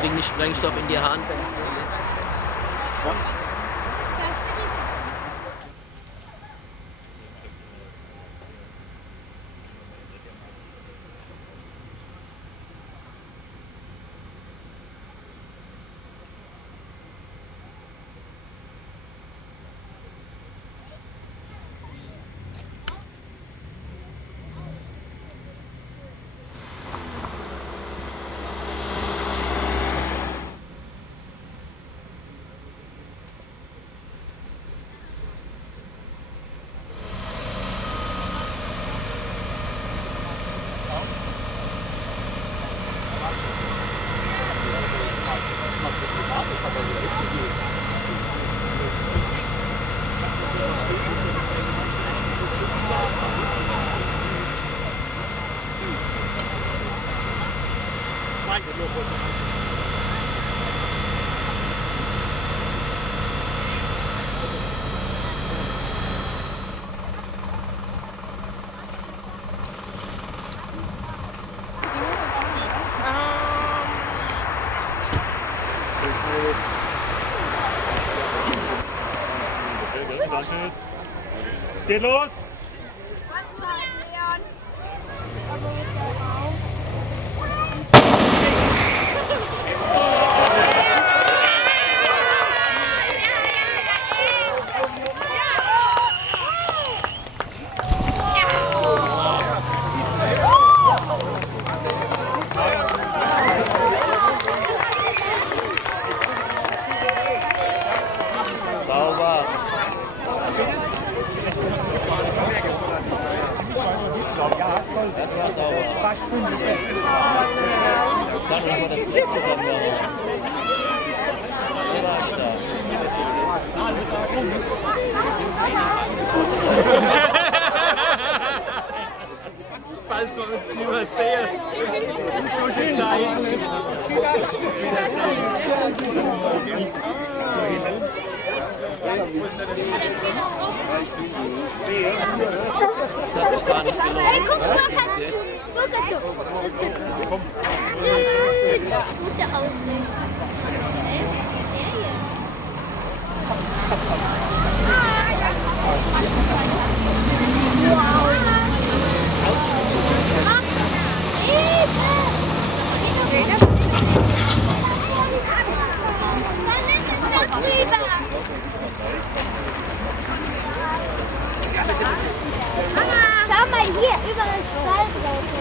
bring nicht Sprengstoff in die Hand. Geht los! Sauber. Das war sauber. Fast 65. Ich sag mal, das trifft zusammen. Der war stark. Falls wir uns nicht mehr sehen. Gute Zeit. Das hat sich gar nicht gelohnt. Hey, guck mal, gute Aussicht. Hey, der jetzt? Wow. Ach, Hilfe! Dann ist es da drüber. Schau mal hier, überall Stallbrücke.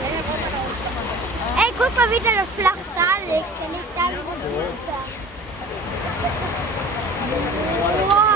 Ey, guck mal, wie der flach da liegt. Der liegt ganz runter. Wow.